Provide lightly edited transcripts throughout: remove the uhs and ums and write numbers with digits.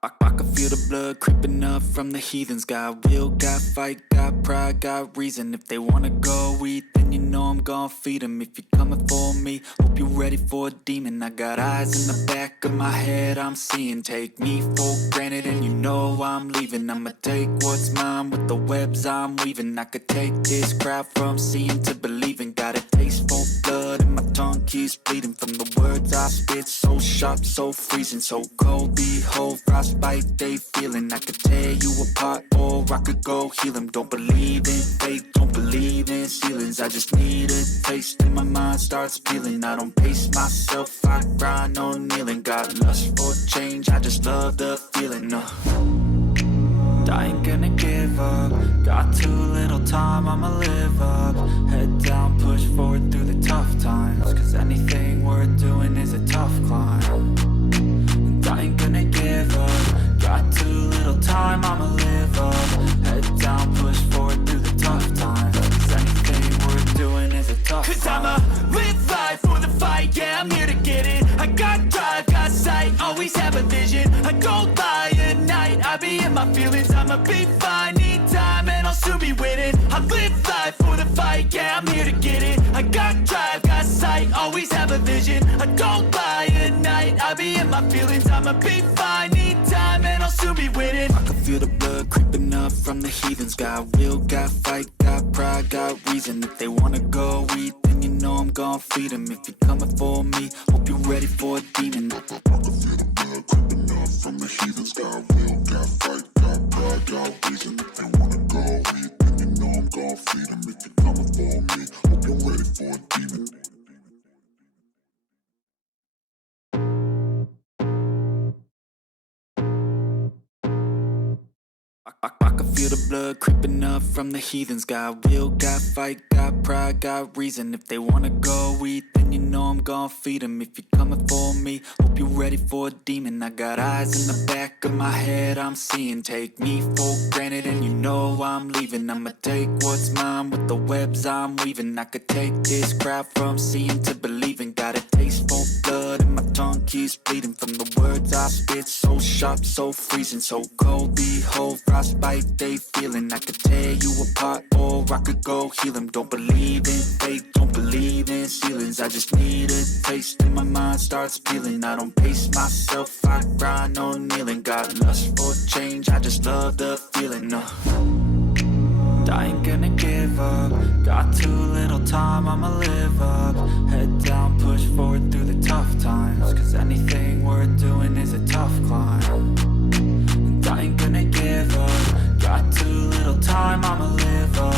I can feel the blood creeping up from the heathens. Got will, got fight, got pride, got reason. If they wanna go eat, then you know I'm gon' feed them. If you're coming for me, hope you're ready for a demon. I got eyes in the back of my head, I'm seeing. Take me for granted and you know I'm leaving. I'ma take what's mine with the webs I'm weaving. I could take this crowd from seeing to believing. Got a taste for blood and my tongue keeps bleeding from the words I spit. So sharp, so freezing, so cold. Behold, frostbite they feeling. I could tear you apart or I could go heal them. Don't believe in fate, don't believe in ceilings. I just need a taste and my mind starts peeling. I don't pace myself, I grind on kneeling. Got lust for change, I just love the feeling. I ain't gonna give up. Got too little time, I'ma live up. Head down, push forward through the tough times. Cause anything worth doing is a tough climb. And I ain't gonna give up. Got too little time, I'ma live up. Head down, push forward through the tough times. Cause anything worth doing is a tough climb. Cause I'ma live life for the fight, yeah, I'm here to get it. I got drive, got sight, always have a vision. I don't lie at night, I be in my feelings. I'ma be fine, need time and I'll soon be winning. I live life for the fight, yeah, I'm here to get it. I got drive, got sight, always have a vision. I don't lie at night, I be in my feelings. I'ma be fine, need time and I'll soon be winning. I can feel the blood creeping up from the heathens. Got will, got fight, got pride, got reason. If they wanna go eat, then you know I'm gon' feed them. If you're coming for me, hope you're ready for a demon. I can feel the blood creeping up from the heathens. Got will, got fight, got pride, got reason. If they wanna go eat, then you know I'm gon' feed them. If you're coming for me, hope you're ready for a demon. I can feel the blood creeping up from the heathens. Got will, got fight, got pride, got reason. If they wanna go eat, then you know I'm gon' feed them. If you're coming for me, hope you're ready for a demon. I got eyes in the back of my head, I'm seeing. Take me for granted and you know I'm leaving. I'ma take what's mine with the webs I'm weaving. I could take this crowd from seeing to believing. Got a taste for blood and my tongue keeps bleeding from the words I spit. So sharp, so freezing, so cold. Behold, frostbite they feeling. I could tear you apart or I could go heal them. Don't believe in fate, don't believe in ceilings. I just need a taste and my mind starts peeling. I don't pace myself, I grind on kneeling. Got lust for change, I just love the feeling. I ain't gonna give up. Got too little time, I'ma live up. Head down, push forward through the tough times. Cause anything worth doing is a tough climb. And I ain't gonna give up. Got too little time, I'ma live up.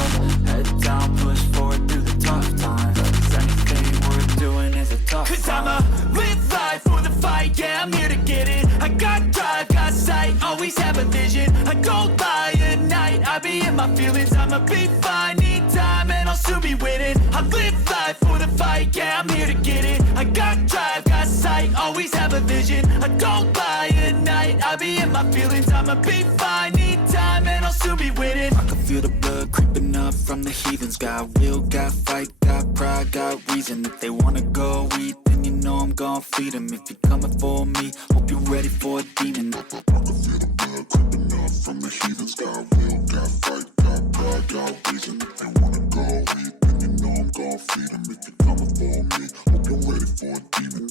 Head down, push forward through the tough times. Cause anything worth doing is a tough climb. Cause I'ma live life for the fight, yeah, I'm here to get it. I got drive, got sight, always have a vision. I don't lie at night, I be in my feelings. I'ma be fine, need time and I'll soon be winning. I live life for the fight, yeah, I'm here to get it. I got drive, got sight, always have a vision. I don't lie at night, I be in my feelings. I'ma be fine, need time and I'll soon be winning. I can feel the blood creeping up from the heathens. Got will, got fight, got pride, got reason. If they wanna go eat, then you know I'm gon' feed them. If you're coming for me, hope you're ready for a demon. I can feel the blood creeping up from the heathens. Got will, got fight, got pride, got reason. If they wanna go eat, then you know I'm gon' feed them. If you're coming for me, hope you're ready for a demon.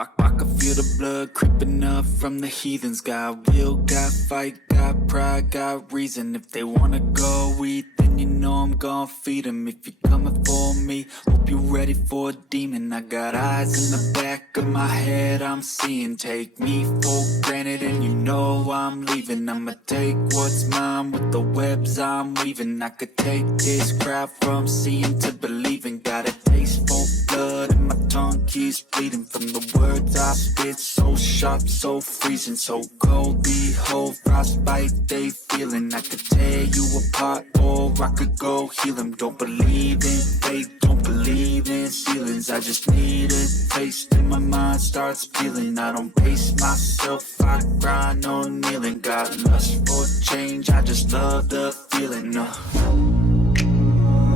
I can feel the blood creeping up from the heathens. Got will, got fight, got pride, got reason. If they wanna go eat, then you know I'm gon' feed them. If you're coming for me, hope you're ready for a demon. I got eyes in the back of my head, I'm seeing. Take me for granted and you know I'm leaving. I'ma take what's mine with the webs I'm weaving. I could take this crowd from seeing to believing. Got a taste for blood and my tongue keeps bleeding from the words I spit. So sharp, so freezing, so cold. Behold, frostbite they feeling. I could tear you apart or I could go heal them. Don't believe in fate, don't believe in ceilings. I just need a taste and my mind starts peeling. I don't pace myself, I grind on kneeling. Got lust for change, I just love the feeling.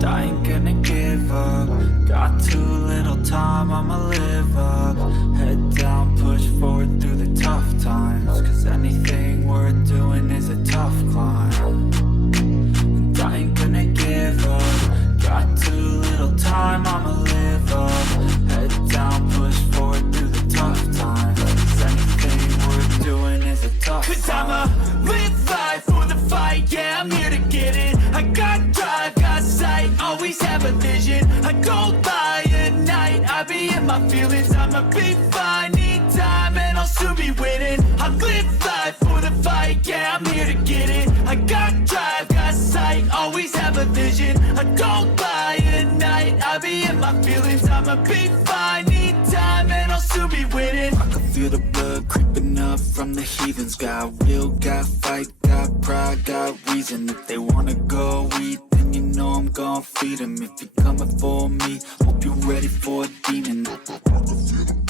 I ain't gonna give up. Got too little time, I'ma live up. Head down, push forward through the tough times, cause anything worth doing is a tough climb. And I ain't gonna give up. Got too little time, I'ma live up. Head down, push forward through the tough times, cause anything worth doing is a tough climb. Cause I'ma live life for the fight, yeah, I'm here to get it. I got drive, got sight, always have a vision. I go by at night, I be in my feelings. I'ma be fine, need time, and I'll soon be winning. I live life for the fight, yeah, I'm here to get it. I got drive, got sight, always have a vision. I go by at night, I be in my feelings. I'ma be fine, need time, and I'll soon be winning. I can feel the blood creeping up from the heathens. Got will, got fight, got pride, got reason. If they wanna go eat, then you know I'm gon' feed them. If you're coming for me, hope you're ready for a demon. I can feel the